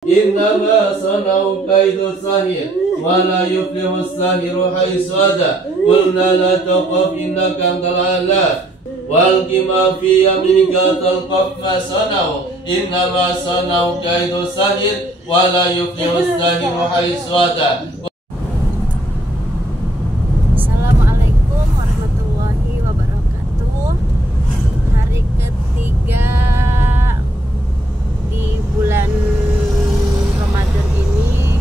إنما صنعوا كيد ساحر ولا يفلح الساحر حيث أتى قلنا لا تخف إنك أنت الأعلى والق ما في يمينك تلقف ما صنعوا إنما صنعوا كيد ساحر ولا يفلح الساحر حيث أتى. Assalamualaikum warahmatullahi wabarakatuh. Hari ketiga di bulan Ramadan ini,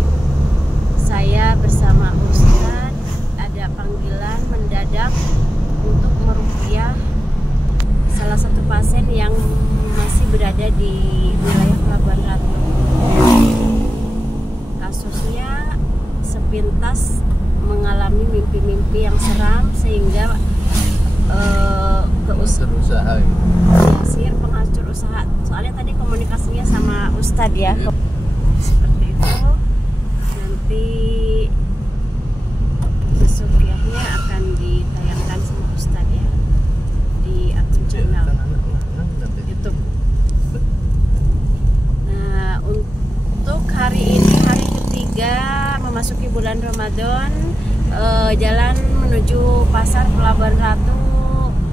saya bersama Ustadz ada panggilan mendadak untuk meruqyah salah satu pasien yang masih berada di wilayah Pelabuhan Ratu. Kasusnya sepintas mengalami mimpi-mimpi yang seram sehingga Usaha sihir penghancur usaha. Soalnya tadi komunikasinya sama Ustadz ya. Seperti itu. Nanti ruqyahnya akan ditayangkan sama Ustadz ya di akun channel YouTube. Nah, untuk hari ini hari ketiga memasuki bulan Ramadan, jalan menuju pasar Pelabuhan Ratu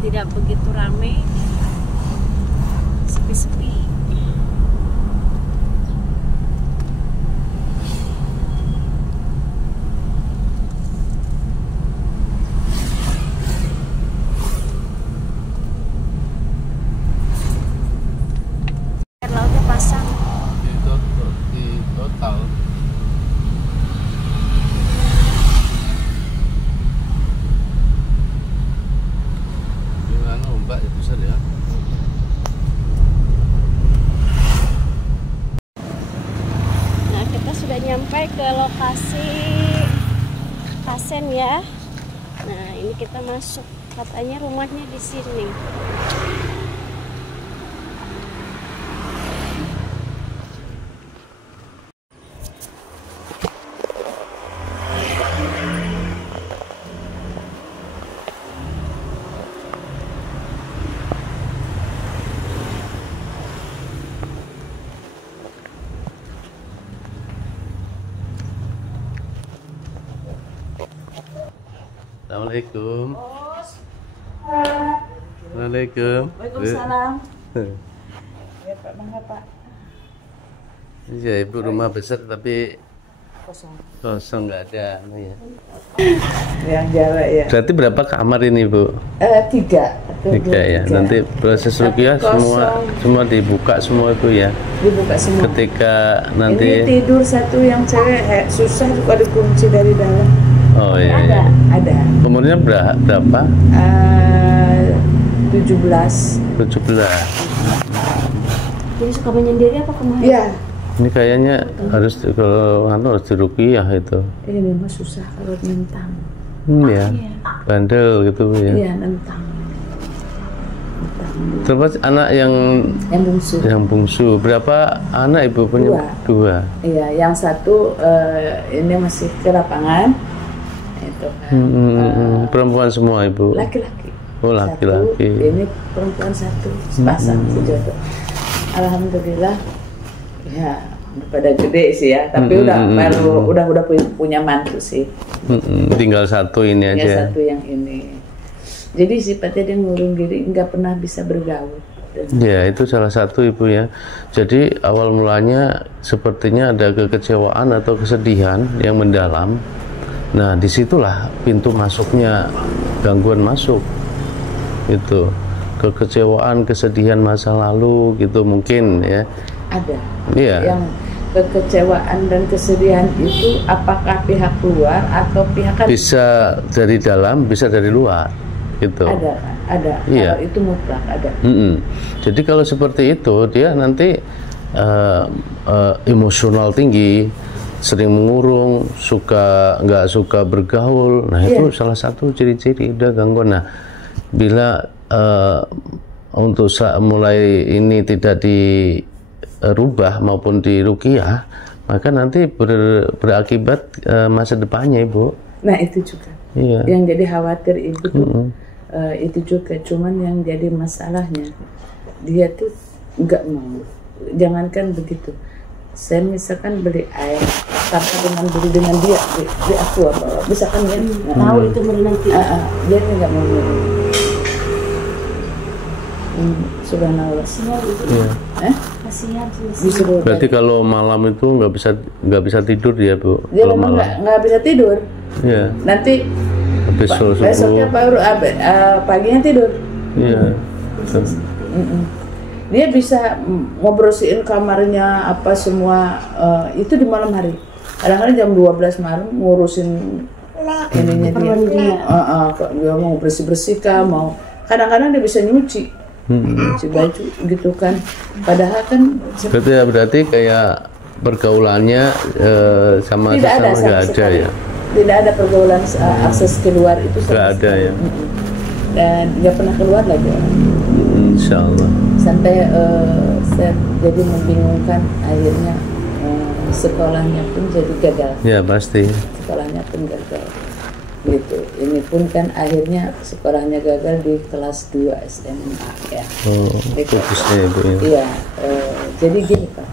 tidak begitu ramai, sepi-sepi. Air lautnya pasang. di total. Gimana ombak ya besar ya? Nah, kita sudah nyampe ke lokasi pasien ya. Nah, ini kita masuk, katanya rumahnya di sini. Assalamualaikum. Waalaikumsalam. Waalaikumsalam. Ya Pak, bangga Pak. Iya, ibu rumah besar tapi kosong nggak ada ya. Yang jarak ya. Berarti berapa kamar ini bu? Tiga ya. Nanti proses ruqyah semua dibuka semua itu ya. Dibuka semua. Ketika nanti. Ini tidur satu yang cewek susah juga dikunci dari dalam. Oh iya. Ada. Umurnya berapa? 17. Jadi suka menyendiri apa kemarin? Iya. Ini kayaknya harus kalau harus diruqyah itu. Ini memang susah kalau nentang. Ya. Bandel gitu ya. Iya, nentang. Terus anak yang bungsu. Yang bungsu. Berapa anak ibu punya? Dua. Iya, yang satu ini masih ke lapangan. Itu kan. Perempuan semua ibu? Laki-laki. Oh, laki-laki. Ini perempuan satu, sepasang sejodoh. Alhamdulillah. Ya, pada gede sih ya, tapi udah punya mantu sih. Tinggal satu ini aja. Satu yang ini. Jadi sifatnya dia ngurung diri, nggak pernah bisa bergaul. Ya, itu salah satu ibu ya. Jadi awal mulanya sepertinya ada kekecewaan atau kesedihan yang mendalam. Nah, disitulah pintu masuknya gangguan masuk. Itu kekecewaan, kesedihan masa lalu gitu mungkin ya. Ada. Iya. Yang kekecewaan dan kesedihan itu apakah pihak luar atau pihak bisa dari dalam, bisa dari luar gitu. Ada. Iya. Kalau itu mutlak ada. Jadi kalau seperti itu dia nanti emosional tinggi, sering mengurung, nggak suka bergaul. Nah, itu salah satu ciri-ciri udah gangguan. Nah, bila untuk mulai ini tidak dirubah maupun diruqyah, maka nanti berakibat masa depannya ibu. Nah, itu juga. Iya. Yang jadi khawatir ibu tuh itu juga. Cuman yang jadi masalahnya dia tuh nggak mau. Jangankan begitu, saya misalkan beli air tanpa beli dengan dia di aqua bawa, misalkan dia Tahu itu berenang tidak. dia nggak mau minum. Subhanallah. Kasihan itu. Iya. Kasihan sih. Disuruh Berarti kalau malam itu nggak bisa tidur ya Bu? dia Kalau memang malam. nggak bisa tidur. Iya. Nanti Habis subuh. besoknya baru paginya tidur. Iya. Dia bisa ngobrolin kamarnya apa semua itu di malam hari. Kadang-kadang jam 12 malam ngurusin ininya dia. Dia mau bersih-bersih kah, mau kadang-kadang dia bisa nyuci. Nyuci baju gitu kan. Padahal kan Berarti kayak pergaulannya sama tidak ada sesama sama nggak ada sekali. ya? Tidak ada pergaulan akses keluar itu sama Nggak ada sekali. ya? Dan nggak pernah keluar lagi orang. Insya Allah. Sampai saya jadi membingungkan, akhirnya sekolahnya pun jadi gagal. Ya pasti. Sekolahnya pun gagal gitu. Ini pun kan akhirnya sekolahnya gagal di kelas 2 SMA ya. Oh, Gitu. fokusnya Ibu ya. Iya, jadi gini Pak,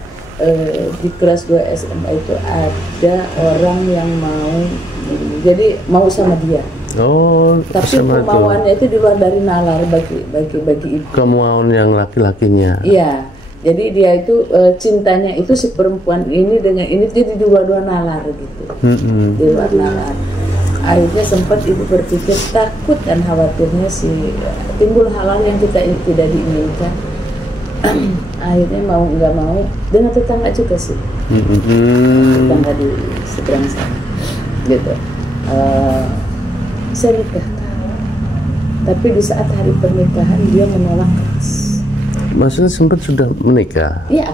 di kelas 2 SMA itu ada orang yang mau sama dia. Oh, Tapi sama itu. kemauannya itu di luar dari nalar bagi ibu. Kemauan yang laki-lakinya. Iya, jadi dia itu cintanya itu si perempuan ini dengan ini jadi dua-dua nalar gitu, di luar nalar. Akhirnya sempat ibu berpikir takut dan khawatirnya timbul hal-hal yang kita tidak diinginkan. Akhirnya mau nggak mau dengan tetangga juga sih, tetangga di seberang sana, gitu. Saya nikah, tapi di saat hari pernikahan dia menolak keras. Maksudnya sempat sudah menikah? Iya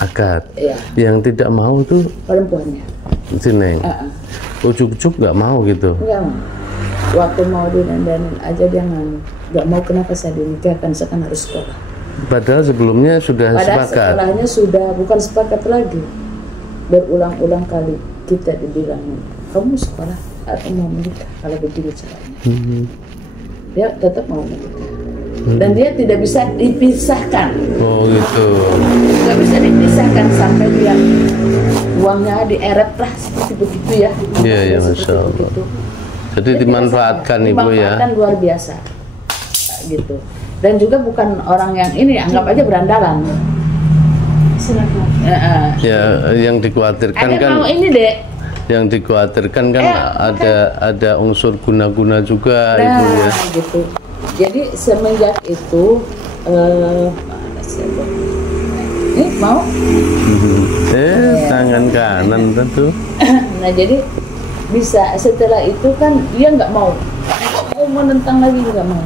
akad. Iya. Yang tidak mau tuh Perempuannya. si Neng. Ujuk-ujuk nggak mau gitu? Enggak mau. Waktu mau didandanin aja dia nggak mau. Kenapa saya dinikahkan? Saya kan harus sekolah. Padahal sebelumnya sudah Padahal sepakat. sekolahnya sudah bukan sepakat lagi. Berulang-ulang kali kita dibilang, kamu sekolah atau mau menikah? Kalau begini caranya. Dia tetap mau menikah. Dan dia tidak bisa dipisahkan. Oh gitu. Nggak bisa dipisahkan sampai dia uangnya dieret lah seperti begitu ya. Iya, iya, Seperti Masya Allah. begitu. Jadi dimanfaatkan Ibu ya. Dimanfaatkan luar biasa gitu. Dan juga bukan orang yang ini, anggap aja berandalan. Silakan. Ya, yang dikhawatirkan Ada kan mau ini dek. yang dikhawatirkan kan ada unsur guna-guna juga Ibu ya. Gitu. Jadi semenjak itu ini mau Tangan kanan tentu. nah jadi bisa setelah itu kan dia nggak mau menentang lagi, nggak mau.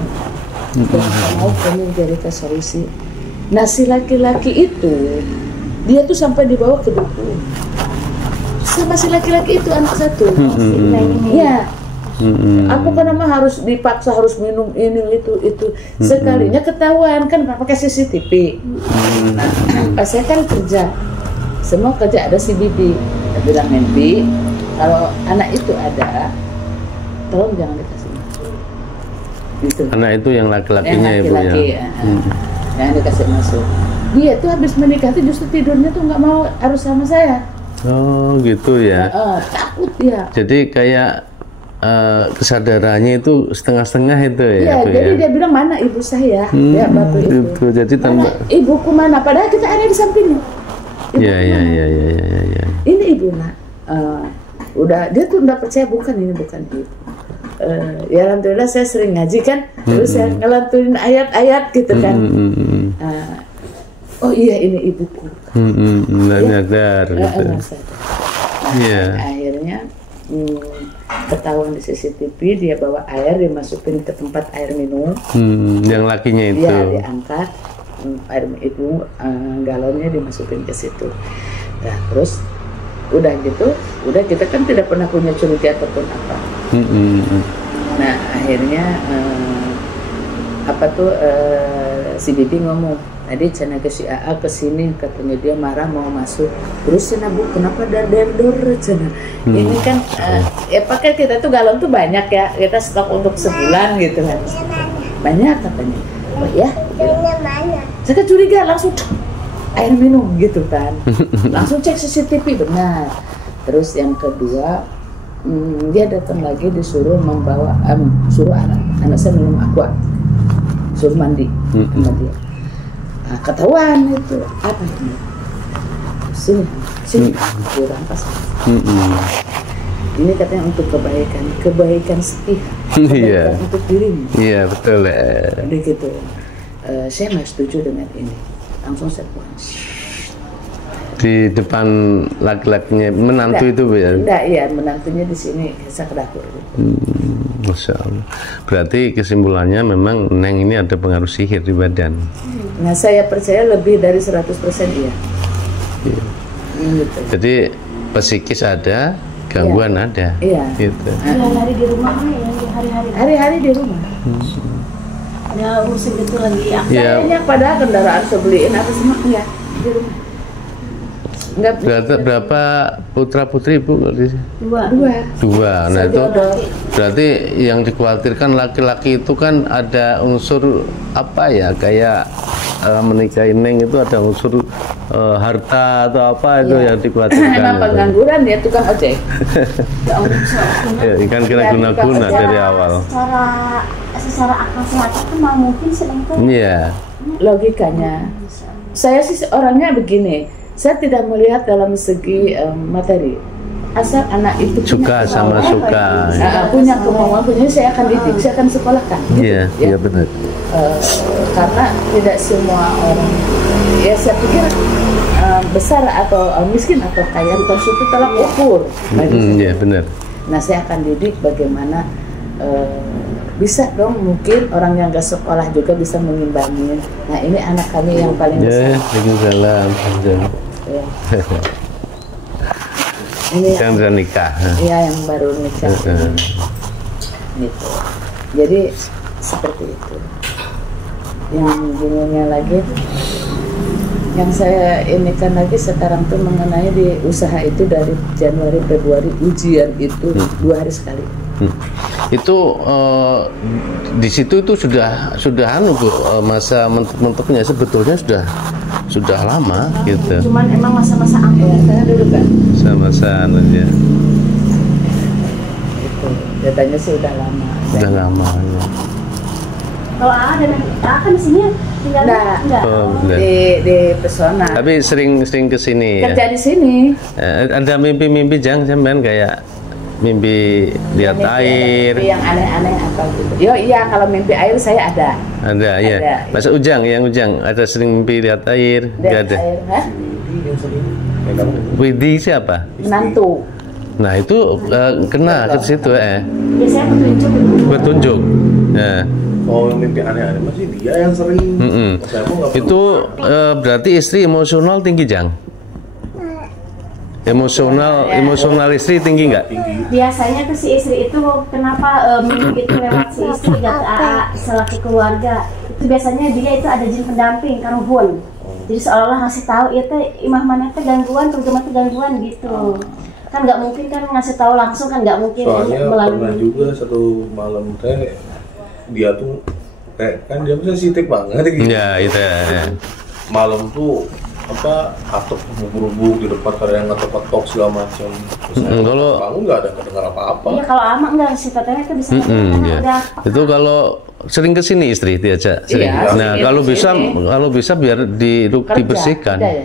Mau kami cari solusi. Nah si laki-laki itu dia tuh sampai dibawa ke dukun sama si laki-laki itu anak satu. Ya. Aku kan nama harus dipaksa harus minum ini itu sekalinya ketahuan kan pakai CCTV. Nah, pas saya kan kerja semua kerja ada si bibi, saya bilang Bibi kalau anak itu ada tolong jangan dikasih masuk gitu. Anak itu yang laki-lakinya Yang Ibu ya. laki-laki, jangan dikasih masuk. Dia tuh habis menikah tuh justru tidurnya tuh nggak mau harus sama saya. Oh gitu ya. Takut dia. Jadi kayak kesadarannya itu setengah-setengah itu ya. Iya, Bu, jadi ya? dia bilang mana ibu saya, ya bapak itu. Gitu. Jadi Mana, ibuku mana? Padahal kita ada di sampingnya. Iya iya iya iya. Ini ibu nak. Udah dia tuh nggak percaya ini bukan ibu. Ya alhamdulillah saya sering ngaji kan, terus saya ngelantunin ayat-ayat gitu kan. Oh iya ini ibuku. Nggak nyadar gitu. Iya. Akhirnya ketahuan di CCTV dia bawa air dimasukin ke tempat air minum. Yang lakinya itu. Dia diangkat air itu galonnya dimasukin ke situ. Nah terus udah gitu, udah kita kan tidak pernah punya curiga ataupun apa. Nah akhirnya si Bibi ngomong tadi cina ke si AA kesini katanya dia marah mau masuk terus cina Bu kenapa dor cina ini kan ya pakai kita tuh galon tuh banyak ya kita stok untuk sebulan gitu kan banyak katanya oh ya saya curiga langsung air minum gitu kan. Langsung cek CCTV, benar. Terus yang kedua, dia datang lagi disuruh membawa, suruh anak saya minum aqua, suruh mandi sama dia. Nah, ketahuan itu apa ini? Sini kurang pas. Ini katanya untuk kebaikan sepihak, kebaikan untuk dirimu. Iya, betul. Jadi gitu. Saya nggak setuju dengan ini. Langsung saya pulang. Di depan laki-lakinya menantu itu Bu ya? Enggak, iya, menantunya di sini, saya ke dapur. Masya Allah. Berarti kesimpulannya memang Neng ini ada pengaruh sihir di badan. Nah, saya percaya lebih dari 100% iya. Gitu. Jadi psikis ada, gangguan ada. Iya. Gitu. Hari-hari di rumah ya, hari-hari. Hari-hari di rumah. Ada urusan gitu lagi. Iya. Kayaknya padahal kendaraan saya beliin apa semua ya di rumah. Berapa putra putri Bu? Dua. Nah itu berarti yang dikhawatirkan laki-laki itu kan ada unsur apa ya, kayak menikahi Neng itu ada unsur harta atau apa itu yang dikhawatirkan. Emang pengangguran ya, tukang ojek. Ya, ikan kena guna-guna dari awal. Secara akal sehat itu mau mungkin selingkuh. Iya. Logikanya, saya sih orangnya begini. Saya tidak melihat dalam segi materi. Asal anak itu suka sama suka. Punya kemauan, saya akan didik, saya akan sekolahkan. Iya, gitu, iya benar. Karena tidak semua orang, ya saya pikir besar atau miskin atau kaya bukan suatu tolak ukur. Iya benar. Nah, saya akan didik bagaimana bisa dong, mungkin orang yang gak sekolah juga bisa mengimbangi. Nah, ini anak kami yang paling besar. Waalaikumsalam. Ya. Ini yang sudah nikah. Iya, yang baru nikah. Gitu. Jadi seperti itu. Yang bingungnya lagi, yang saya inikan lagi sekarang tuh mengenai di usaha itu dari Januari Februari ujian itu 2 hari sekali. Itu di situ itu sudah anu Bu, masa mentok-mentoknya sebetulnya sudah lama gitu. Cuman emang masa-masa ya, saya dulu kan. Masa anu ya. Itu katanya sih udah lama. Udah lama ya. Kalau kan di sini tinggal enggak. Di Pesona. Tapi sering kesini. Kerja di sini. Ada mimpi-mimpi sampean kayak mimpi lihat air. Mimpi yang aneh-aneh apa gitu. Iya, kalau mimpi air saya ada. Ada, iya. Masa Ujang ada sering mimpi lihat air? Enggak ada. Air, ha? Widi siapa? Menantu. Nah, itu kena ke situ Biasanya petunjuk. Nah. Oh, yang mimpi aneh-aneh masih dia yang sering. Itu berarti istri emosional tinggi, Jang? Emosional istri tinggi nggak? Biasanya tuh si istri itu kenapa mimpi itu lewat si istri selaku keluarga. Itu biasanya dia itu ada jin pendamping karuhun. Jadi seolah-olah ngasih tahu itu imah mana itu gangguan, terutama itu gangguan gitu. Kan nggak mungkin kan ngasih tahu langsung, kan nggak mungkin. Soalnya pernah juga satu malam teh dia tuh kayak kan dia sensitif banget gitu. Iya, itu ya. Malam tuh atap rubuk di depan karena yang ngetok-ngetok segala macam. Kalau bangun nggak ada kedengar apa-apa. Iya, kalau ama enggak sih katanya itu bisa. Iya. Itu kalau sering kesini istri diajak. Iya, nah, kalau bisa biar dibersihkan. Ya?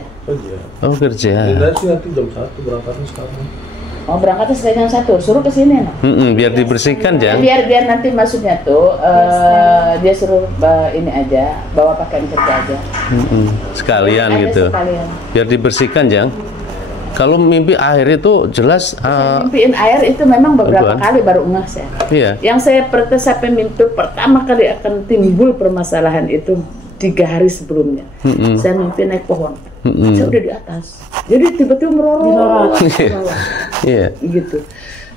Oh, kerja. Tidak sih, nanti jam 1 berangkatnya sekarang. Oh, berangkatnya sekarang jam 1, suruh ke sini no? Biar dibersihkan, Jang. Biar nanti maksudnya tuh dia suruh ini aja, bawa pakaian kerja aja. Sekalian gitu. Sekalian. Biar dibersihkan, Jang. Kalau mimpi air itu jelas mimpiin air itu memang beberapa kali baru ngeh saya. Iya. Yang saya sampai mimpi pertama kali akan timbul permasalahan itu 3 hari sebelumnya. Saya mimpi naik pohon. Saya udah di atas. Jadi tiba-tiba merorot. Iya. Gitu.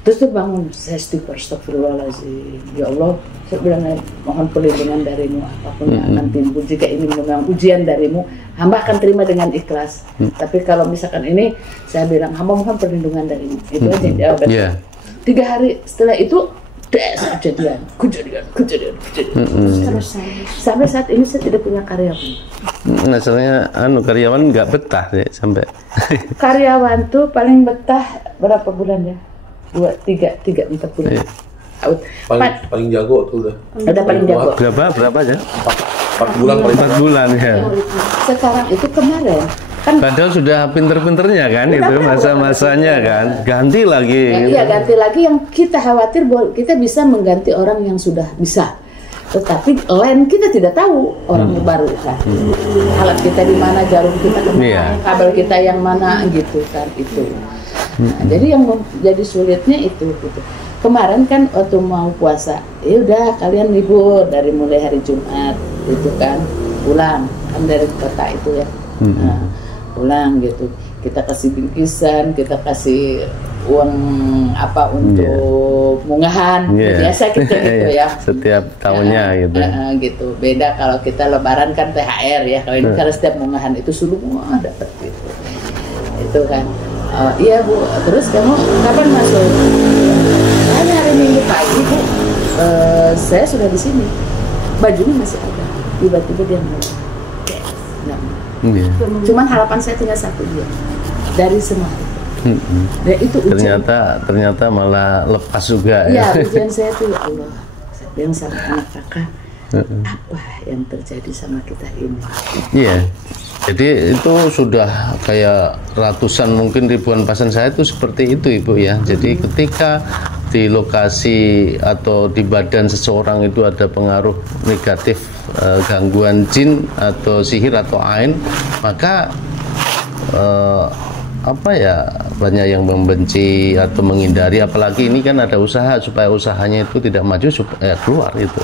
Terus tuh bangun, saya astagfirullahaladzim. Ya Allah, saya bilang mohon perlindungan darimu apapun yang akan timbul. Jika ini memang ujian darimu, hamba akan terima dengan ikhlas. Tapi kalau misalkan ini, saya bilang hamba mohon perlindungan darimu. Itu aja jawabannya. 3 hari setelah itu kejadian. Sampai saat ini saya tidak punya karyawan. Masalahnya karyawan nggak betah ya sampai. Karyawan tuh paling betah berapa bulan ya? 4 bulan. Iya. Paling jago tuh udah. Udah paling jago. Berapa aja? 4 bulan paling 4 bulan ya. Sekarang itu kemarin kan Padahal sudah pinter-pinternya kan itu masa-masanya kan. Ganti lagi. iya ganti lagi, yang kita khawatir bahwa kita bisa mengganti orang yang sudah bisa. Tetapi lain kita tidak tahu orang baru kan. Alat kita di mana, jarum kita kemana, Iya. kabel kita yang mana gitu kan itu. Nah, jadi yang jadi sulitnya itu gitu. Kemarin kan waktu mau puasa, ya udah kalian libur dari mulai hari Jumat itu kan, pulang kan dari kota itu ya. Nah, pulang gitu, kita kasih bingkisan, kita kasih uang apa untuk munggahan, biasa kita gitu ya. Setiap tahunnya gitu. Gitu. Beda kalau kita lebaran kan THR ya, kalau ini karena setiap munggahan itu semua dapat gitu. Itu kan. Iya Bu, terus kamu kapan masuk? Hari Minggu pagi Bu, saya sudah di sini. Bajunya masih ada. Tiba-tiba dia mulai. Cuman harapan saya tinggal satu dia dari semua. Dan itu ujian. Ternyata malah lepas juga ya. ya. Ujian saya tuh ya Allah. Yang sama anak kakak. Apa yang terjadi sama kita ini? Iya. Jadi itu sudah kayak ratusan mungkin ribuan pasien saya itu seperti itu Ibu ya. Jadi ketika di lokasi atau di badan seseorang itu ada pengaruh negatif, gangguan jin atau sihir atau ain, maka banyak yang membenci atau menghindari, apalagi ini kan ada usaha supaya usahanya itu tidak maju supaya keluar itu.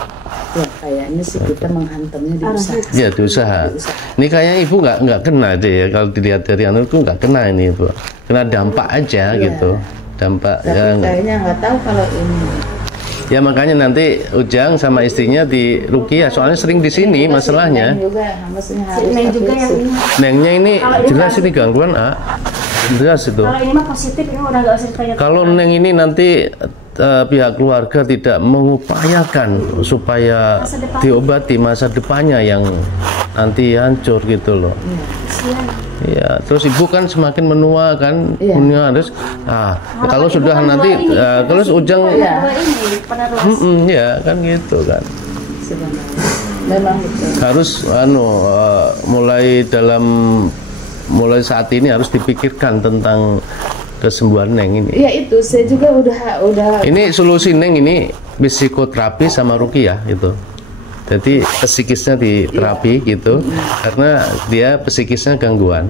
Ya kayaknya sih kita menghantamnya di usaha. Ya di usaha. Ini kayaknya Ibu nggak kena deh ya, kalau dilihat dari itu nggak kena ini Ibu. Kena dampak aja gitu. Dampak. Tapi ya, kayaknya nggak tahu kalau ini. Ya makanya nanti Ujang sama istrinya di Rukiah, soalnya sering di sini masalahnya. Neng juga yang ini. Nengnya ini jelas ini gangguan jelas itu. Kalau ini mah positif, ini udah nggak usah ditanya. Kalau Neng ini nanti pihak keluarga tidak mengupayakan supaya diobati masa depannya yang nanti hancur gitu loh. Iya, terus Ibu kan semakin menua kan, harus. Kalau sudah nanti, terus Ujang, ya kan gitu kan. Memang betul. Harus mulai saat ini harus dipikirkan tentang kesembuhan Neng ini. Iya itu, saya juga udah. Ini solusi Neng ini psikoterapi sama Rukiah itu. Jadi psikisnya di terapi gitu, karena dia psikisnya gangguan.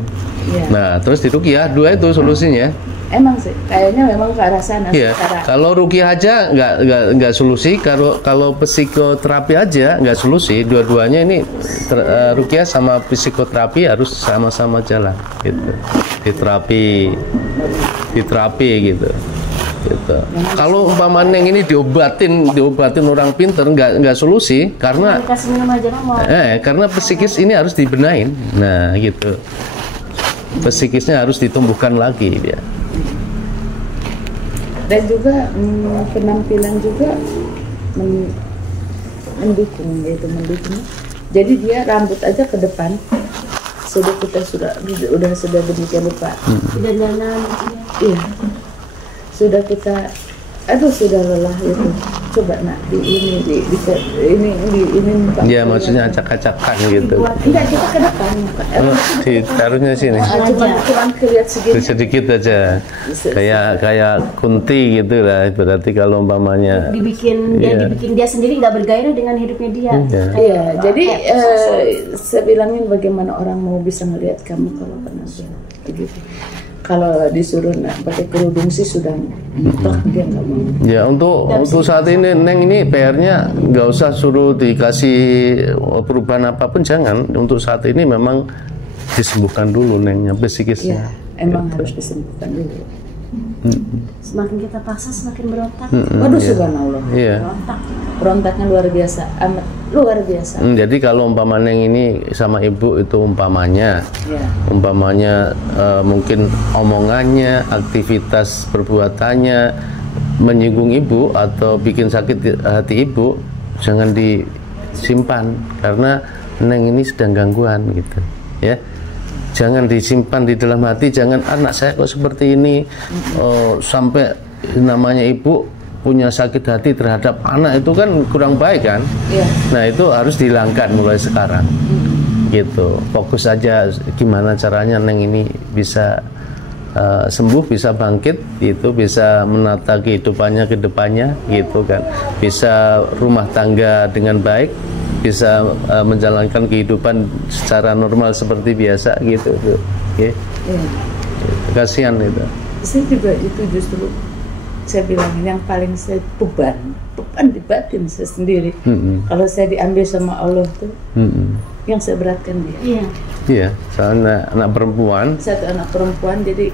Nah, terus di Rukiah dua itu solusinya. Emang sih, kayaknya memang ke arah sana. Iya. Kalau Rukiah aja nggak solusi, kalau psikoterapi aja nggak solusi. Dua-duanya ini Rukiah sama psikoterapi harus sama-sama jalan gitu. Diterapi gitu. Gitu. Kalau umpama Neng ini diobatin orang pinter nggak solusi karena karena psikis ini harus dibenahin. Nah gitu, psikisnya harus ditumbuhkan lagi dia. Dan juga penampilan juga mendukung. Jadi dia rambut aja ke depan sudah demikian lupa. Iya. Sudah kita, sudah lelah itu. Coba nak ini Ya maksudnya acak-acakan gitu. Enggak, kita ke depan. Ditaruhnya sini. Cuma kelihatan sedikit aja. Kayak kunti gitu lah. Berarti kalau umpamanya dibikin dia sendiri nggak bergairah dengan hidupnya dia. Iya, jadi saya bilangin bagaimana orang mau bisa melihat kamu kalau kena begitu. Kalau disuruh pakai kerudung sih sudah mutlak dia nggak mau. Ya untuk saat ini Neng ini PR-nya nggak usah suruh dikasih perubahan apapun, jangan. Untuk saat ini memang disembuhkan dulu Nengnya, psikisnya. Ya, emang harus disembuhkan dulu. Semakin kita paksa semakin berontak. Waduh subhanallah. Iya. Berontaknya luar biasa, amat luar biasa. Jadi kalau umpama Neng ini sama Ibu itu umpamanya mungkin omongannya, aktivitas perbuatannya menyinggung ibu atau bikin sakit hati ibu, jangan disimpan karena Neng ini sedang gangguan gitu ya. Jangan disimpan di dalam hati, jangan anak saya kok seperti ini, sampai namanya ibu punya sakit hati terhadap anak, itu kan kurang baik kan. Nah itu harus dihilangkan mulai sekarang gitu. Fokus aja gimana caranya Neng ini bisa sembuh, bisa bangkit gitu, bisa menata kehidupannya ke depannya gitu kan, bisa rumah tangga dengan baik, bisa menjalankan kehidupan secara normal seperti biasa gitu tuh. Okay. Kasihan itu. Saya juga itu justru saya bilang yang paling saya beban di batin saya sendiri. Kalau saya diambil sama Allah tuh, yang saya beratkan dia. Iya, soalnya anak perempuan. Satu anak perempuan, jadi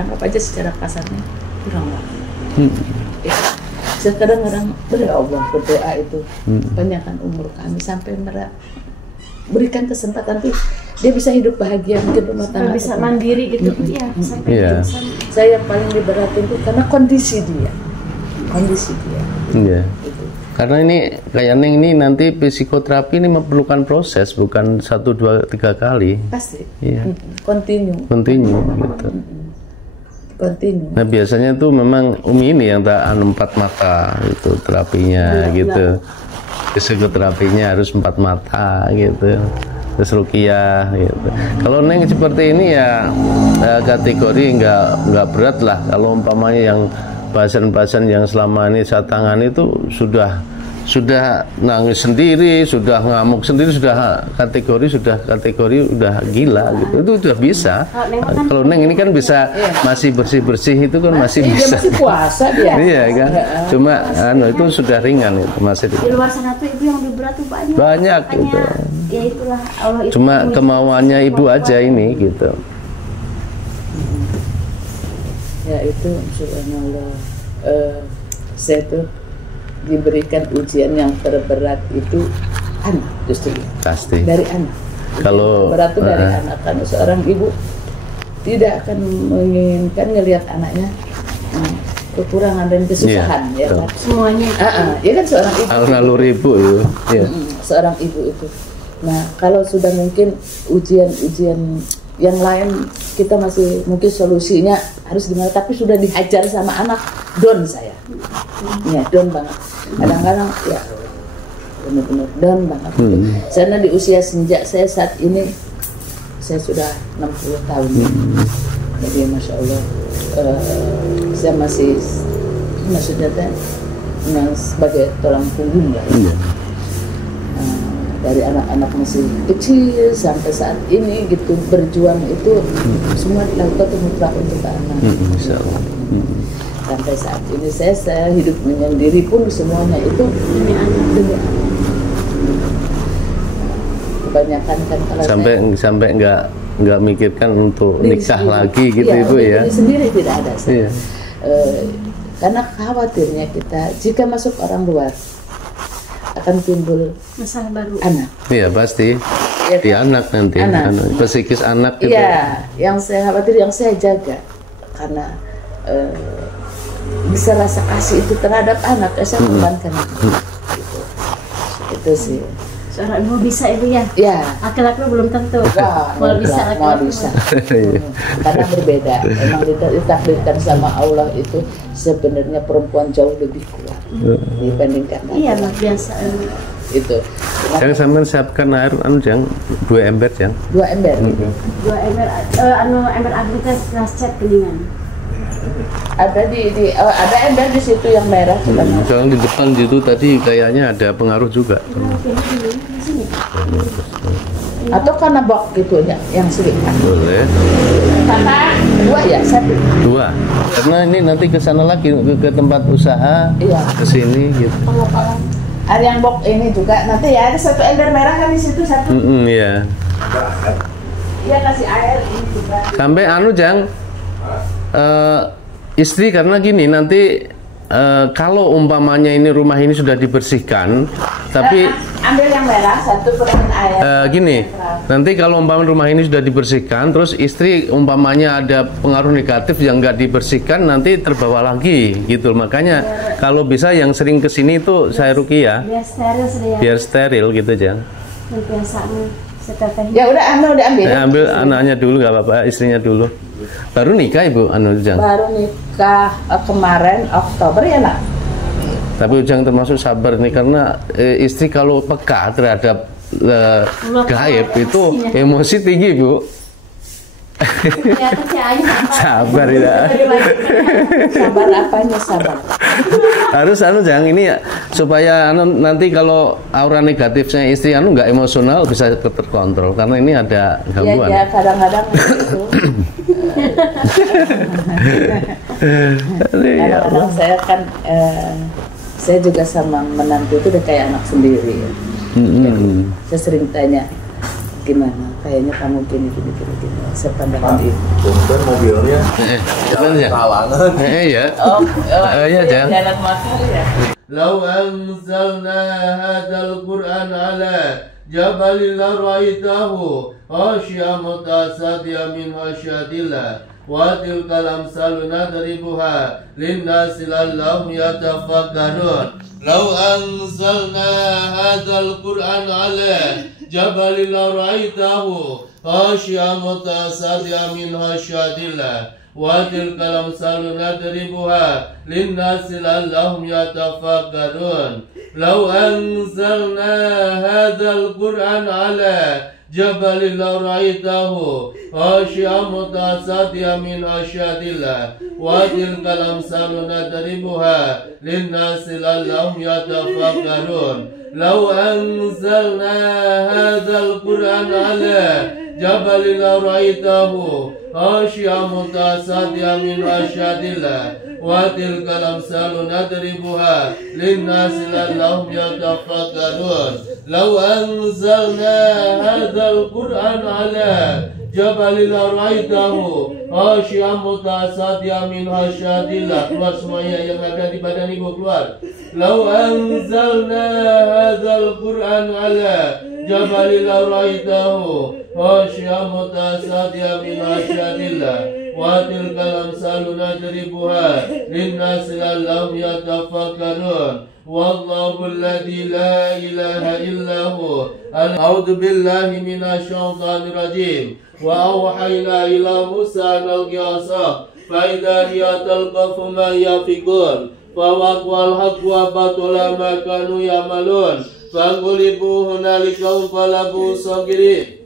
anggap aja secara kasarnya kurang waktu. Saya kadang-kadang berdoa itu panjangkan umur kami sampai berikan kesempatan tuh dia bisa hidup bahagia, mungkin rumah tangga bisa mandiri gitu. Sampai saya yang paling diberatin itu karena kondisi dia. Iya. Karena ini kayak Neng ini nanti psikoterapi ini memerlukan proses, bukan 1, 2, 3 kali. Pasti. Iya. Continue gitu. Nah biasanya tuh memang Umi ini yang tak 4 mata itu terapinya gitu. Psikoterapinya harus 4 mata gitu. Terus ruqyah gitu. Kalau Neng seperti ini ya kategori nggak berat lah. Kalau umpamanya yang pasien-pasien yang selama ini saya tangani itu sudah nangis sendiri, sudah ngamuk sendiri, sudah kategori udah gila gitu. Itu sudah bisa. Kalau Neng ini kan bisa masih bersih-bersih, itu kan masih bisa. Masih puasa dia. Iya kan. Cuma itu sudah ringan itu masih. Di luar sana tuh ibu yang berat tuh banyak. Banyak gitu. Ya itulah Allah itu. Cuma kemauannya ibu aja ini gitu. Ya itu subhanallah, saya tuh diberikan ujian yang terberat itu anak justru. Pasti. Dari anak. Kalau berat itu dari anak, karena seorang ibu tidak akan menginginkan ngelihat anaknya kekurangan dan kesusahan ya kan. Semuanya. Ya kan seorang ibu. Naluri ibu itu. Seorang ibu itu. Nah kalau sudah mungkin ujian yang lain kita masih mungkin solusinya harus gimana, tapi sudah dihajar sama anak, down saya. Ya down banget. Kadang-kadang ya benar-benar down banget. Karena di usia senja saya saat ini saya sudah 60 tahun. Jadi masya Allah saya masih maksudnya sebagai tulang punggung lah. Dari anak-anak masih kecil sampai saat ini gitu berjuang itu semua dilakukan mutlak untuk anak. Sampai saat ini saya hidup menyendiri pun semuanya itu demi anak. Kebanyakan kan kalau sampai nggak mikirkan untuk nikah lagi gitu ibu ya. Sendiri tidak ada. Karena khawatirnya kita jika masuk orang luar akan timbul masalah baru. Anak. Iya pasti. Ya, di anak nanti. Psikis anak itu. Iya, yang saya khawatir, yang saya jaga karena bisa rasa kasih itu terhadap anak, saya korbankan itu sih. Seorang ibu bisa ibu ya? Ya. Laki-laki belum tentu. Mau bisa. Karena berbeda. Memang ditakdirkan sama Allah itu sebenarnya perempuan jauh lebih kuat dibandingkan. Iya, luar biasa. Itu. Yang sampean siapkan air yang 2 ember yang. 2 ember. 2 ember ember agritas cat keningan. Ada ada ember di situ yang merah. Kalau di depan situ tadi kayaknya ada pengaruh juga. Atau karena bok gitu ya, yang sedikit. Boleh. Kata 2 ya, 1. 2. Karena ini nanti ke sana lagi ke tempat usaha. Iya. Ke sini gitu. Ada yang bok ini juga. Nanti ya ada 1 ember merah kan di situ 1. Iya. Iya kasih air ini juga. Sampai Jang. Istri karena gini nanti kalau umpamanya ini rumah ini sudah dibersihkan tapi Ambil yang merah, satu kurangin air. Gini, nanti kalau umpama rumah ini sudah dibersihkan, terus istri umpamanya ada pengaruh negatif yang nggak dibersihkan, nanti terbawa lagi, gitu. Makanya kalau bisa yang sering kesini itu saya ruqyah, Biar steril sudah ya. biar steril gitu aja. Biasanya seteteh. Ya udah udah ambil. Saya ambil anaknya dulu, nggak apa-apa, istrinya dulu. Baru nikah ibu, Ujang. Baru nikah kemarin Oktober ya nak. Tapi Ujang termasuk sabar nih karena istri kalau peka terhadap gaib itu emosi tinggi bu. Ya percaya Sabar ya. Sabar apanya sabar? Harus jangan ini ya supaya nanti kalau aura negatifnya istri nggak emosional bisa terkontrol karena ini ada gangguan. Ya kadang-kadang itu. Kadang-kadang saya kan saya juga sama menantu itu udah kayak anak sendiri. Jadi, saya sering tanya gimana kayaknya kamu gini. Saya pandangan itu. Bukan mobilnya Halangan. Ya. Ya jangan. Jalan motor ya. Lau anzalna hadzal Qur'an ala jabalin la ra'aitahu khashi'an mutasaddian min khasyatillah wa tilkal amsalu nadribuha linnasi la'allahum yatafakkarun. Lau anzalna hadzal Qur'an ala jabalin la ra'aitahu khashi'an mutasaddian min khasyatillah wa tilkal amsalu nadribuha linnasi la'allahum yatafakkarun. Lau anzalna hadzal Qur'an ala jabalin la ra'aitahu khashi'an mutasaddian min khasyatillah wa tilkal amsalu nadribuha linnasi la'allahum yatafakkarun. Lau anzalna hadzal Qur'an ala jabalin la ra'aitahu khashi'an mutasaddian min khasyatillah wa tilkal amsalu nadribuha linnasi la'allahum yatafakkarun. Lau anzalna hadzal Qur'an ala jabalin la ra'aitahu khashi'an mutasaddian min khasyatillah. Keluar semuanya yang ada di badan ibu keluar. Lau anzalna hadzal Qur'an ala jabalin la ra'aitahu khashi'an mutasaddian min khasyatillah wa tilkal amsalu nadribuha linnasi la'allahum yatafakkarun. Wallahu alladzi la ilaha illahu. A'udzu billahi minasy syaithanir rajim. Wa auhayna ila Musa an alqiyasa fa idza hiya talqafu ma yafikun fa waqal haqq wa batala ma kanu yamalun fangulibu hunalika falabu sagirin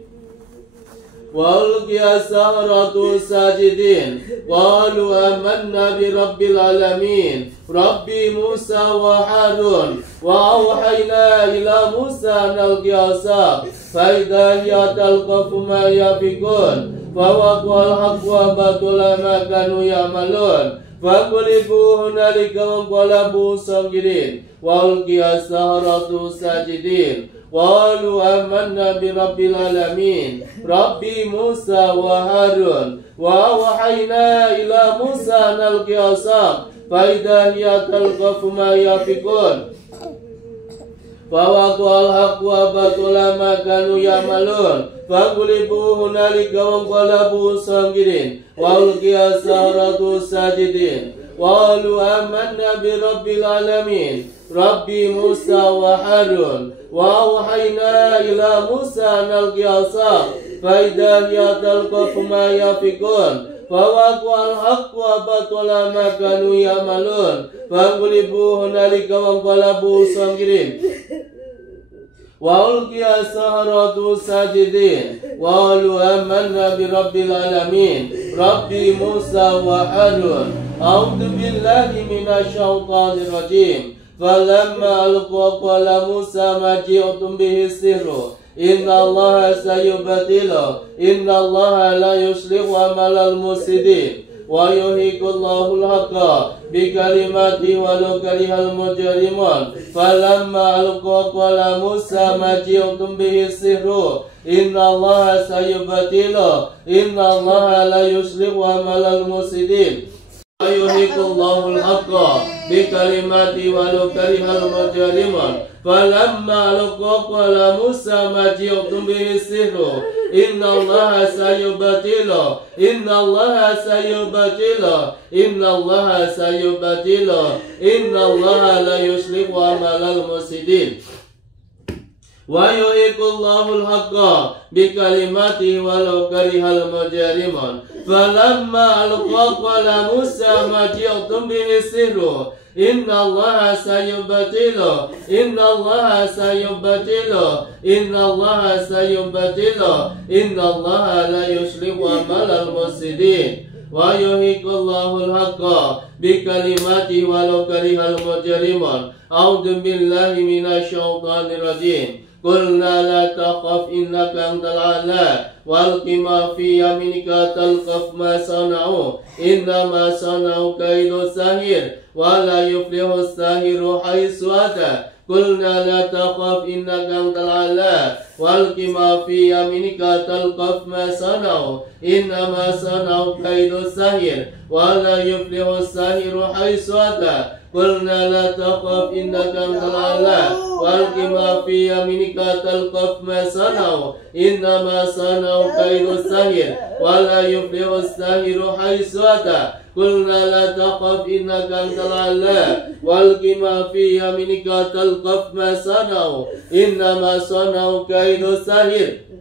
walqiya sahratu sajidin qalu amanna bi rabbil alamin rabbi Musa wa Harun wa auhayna ila Musa an alqiyasa fa idza hiya talqafu ma yafikun fa waqal haqq wa batala ma kanu yamalun fangulibu hunalika falabu sagirin walqiya sahratu sajidin qalu amanna bi rabbil alamin rabbi Musa wa Harun wa wahayna ila Musa an alqiyasa fa idza hiya talqafu ma yafikun fa waqal haqq wa batala ma kanu yamalun fangulibu hunalika falabu sagirin walqiya sahratu sajidin qalu amanna bi rabbil alamin rabbi Musa wa Harun wa auhayna ila Musa an alqiyasa fa idza hiya talqafu ma yafikun fa waqal haqq wa batala ma kanu yamalun fangulibu hunalika falabu sagirin wa ulqiya sahratu sajidin qalu amanna bi rabbil alamin rabbi Musa wa Harun. A'udzu billahi minasy syaithanir rajim. Falamma alqa qala Musa ma ji'tum bihi sihru inna Allaha sayubtilu inna Allaha la yuslihu amalal mufsidin wa yuhiqullahu al-haqqa bi kalimati walau karihal mujrimun. Falamma alqa qala Musa ma ji'tum bihi sihru inna Allaha sayubtilu inna Allaha la yuslihu amalal mufsidin yuhiqullahu al-haqqa bikalimati walau karihal mujrimun falamma alqa qala Musa ma ji'tum bihi sihru innallaha sayubatilu innallaha la yuslihu amalal mufsidin wa yuhiqullahu al-haqqa bikalimati walau karihal mujrimun falamma alqa qala Musa ma ji'tum bihi sihru innallaha sayubatilu innallaha la yuslihu amalal mufsidin wa yuhiqullahu al-haqqa bikalimati walau karihal mujrimun a'udzu billahi minasy syaithanir rajim qulna la taqaf innaka antal a'la walqi ma fi yaminika talqaf ma sana'u innama sana'u kaidu sahir wa la yuflihu sahiru haitsu ata qulna la taqaf innaka antal a'la walqi ma fi yaminika talqaf ma sana'u innama sana'u kaidu sahir wa la yuflihu sahiru haitsu ata qulna la taqaf innaka antal a'la walqi ma fi yaminika talqaf ma sana'u innama sana'u kaidu sahir wa la yuflihu sahiru haitsu ata qulna la taqaf innaka antal a'la walqi ma fi yaminika talqaf ma sana'u innama sana'u kaidu sahir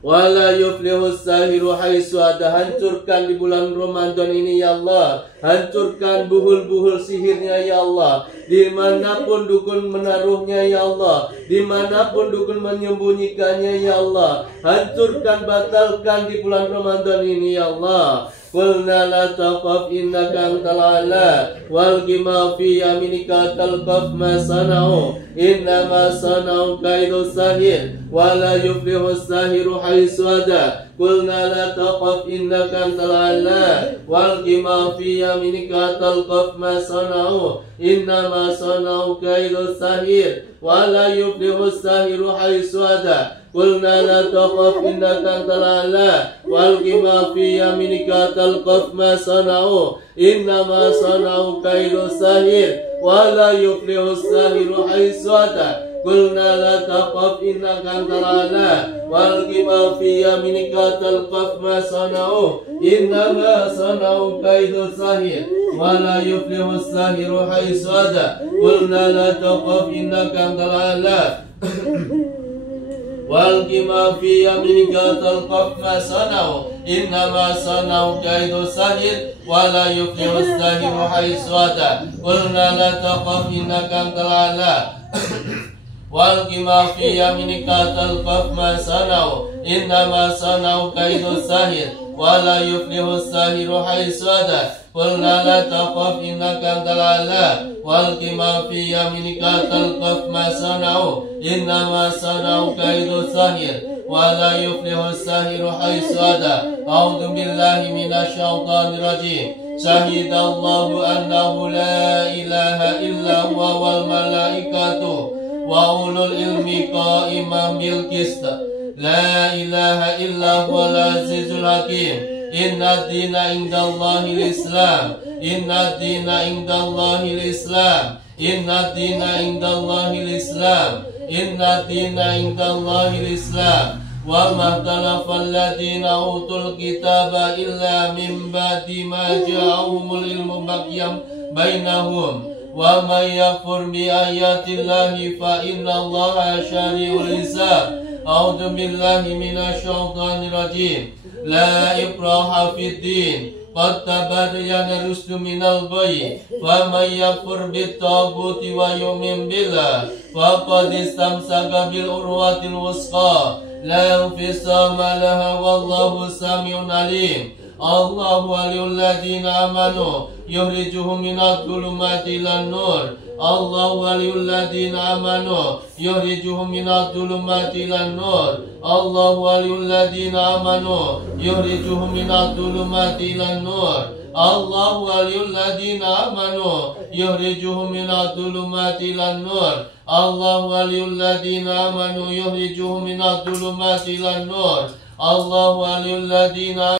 wala yuflihu sahiru haitsu ata. Hancurkan di bulan Ramadan ini ya Allah, hancurkan buhul-buhul sihirnya ya Allah, dimanapun dukun menaruhnya ya Allah, dimanapun dukun menyembunyikannya ya Allah, hancurkan, batalkan di bulan Ramadan ini ya Allah. Qulna la taqaf innaka antal a'la walqi ma fi yaminika talqaf ma sana'u innama sana'u kaidu sahir wa la yuflihu sahiru haitsu ata. Qulna la taqaf innaka antal a'la walqi ma fi yaminika talqaf ma sana'u innama sana'u kaidu sahir wa la yuflihu sahiru haitsu ata. Qulna la taqaf innaka antal a'la walqi ma fi yaminika talqaf ma sana'u innama sana'u kaidu sahir wa la yuflihu sahiru haitsu ata. Qulna la taqaf innaka antal a'la walqi ma fi yaminika talqaf ma sana'u innama sana'u kaidu sahir wa la yuflihu sahiru haitsu ata. Qulna la taqaf innaka antal a'la walqi ma fi yaminika talqaf ma sana'u innama sana'u kaidu sahir wa la yuflihu sahiru haitsu ata. Qulna la taqaf innaka antal a'la walqi ma fi yaminika talqaf ma sana'u innama sana'u kaidu sahir wa la yuflihu sahiru haitsu ata. Qulna la taqaf innaka antal a'la walqi ma fi yaminika talqaf ma sana'u innama sana'u kaidu sahir wa la yuflihu sahiru haitsu ata. A'udzu billahi minasy syaithanir rajim. Syahidallahu annahu la ilaha illa huwa wal malaikatu wa ulul ilmi qa'iman bil qist. La ilaha illa huwal azizul hakim. Inna dina indallahi l-Islam. Inna dina indallahi l-Islam. Inna dina indallahi l-Islam. Inna dina indallahi l-Islam. Wa mahtalafa alladhina utul kitaba illa min ba'di ma ja'ahumul ilmu baghyan bainahum. Wa may yakfur bi ayatillahi fa innallaha syari'ul hisab. A'udzu billahi minasy syaithanir rajim. La ikraha fid din qad tabayyana rusdu minal ghayy wa may yakfur bit taghuti wa yu'min billah faqad istamsaka bil urwatil wusqa la infisama laha wallahu samiun alim. Allahu waliyul ladzina amanu yukhrijuhum minadh dhulumati ilan nur. Allahu waliyul ladzina amanu yukhrijuhum minadh dhulumati ilan nur. Allahu waliyul ladzina amanu yukhrijuhum minadh dhulumati ilan nur. Allahu waliyul ladzina amanu yukhrijuhum minadh dhulumati ilan nur. Allahu waliyul ladzina amanu yukhrijuhum minadh dhulumati ilan nur. Allahu waliyul ladzina